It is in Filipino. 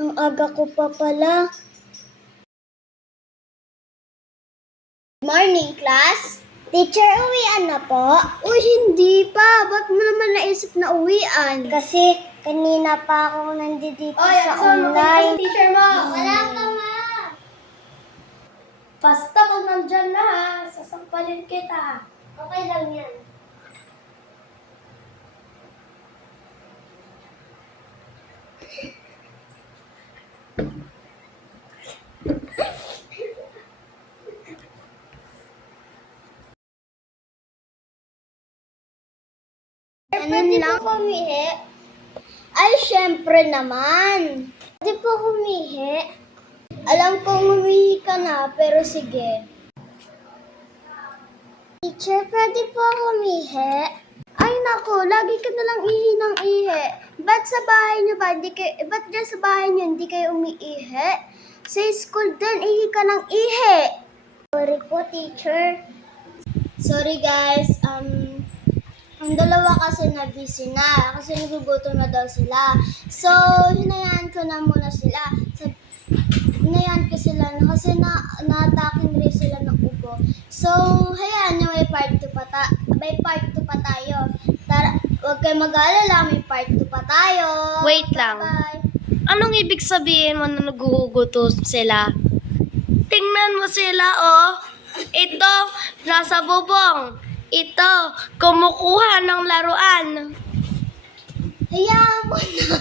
Ang aga ko pa pala. Morning, class. Teacher, uwian na po? Uy, hindi pa. Ba't mo naman naisip na uwian? Kasi kanina pa ako nandito sa online. Teacher mo. Wala ka nga. Basta pag nandyan na ha, sasampalin kita. Okay lang yan. Pwede po humihi? Ay, syempre naman. Pwede po humihi? Alam kong humihi ka na, pero sige. Teacher, pwede po humihi? Ay, naku, lagi ka nalang ihi ng ihi. Ba't sa bahay niyo ba, ba't dyan sa bahay niyo hindi kayo umiihi? Sa school din, ihi ka ng ihi. Sorry po, teacher. Sorry, guys. Ang dalawa kasi na busy na kasi nagugutom na daw sila. So, hinayaan ko na muna sila. Hinayaan ko sila kasi na-attacking rin sila ng ubo. So, hayaan nyo, may part 2 pa tayo. Tara, huwag kayo mag-alala, may part 2 pa tayo. Wait lang. Bye. Anong ibig sabihin mo na nagugutom sila? Tingnan mo sila, oh. Ito, nasa bubong. Ito, kumukuha ng laruan. Hayaan mo na.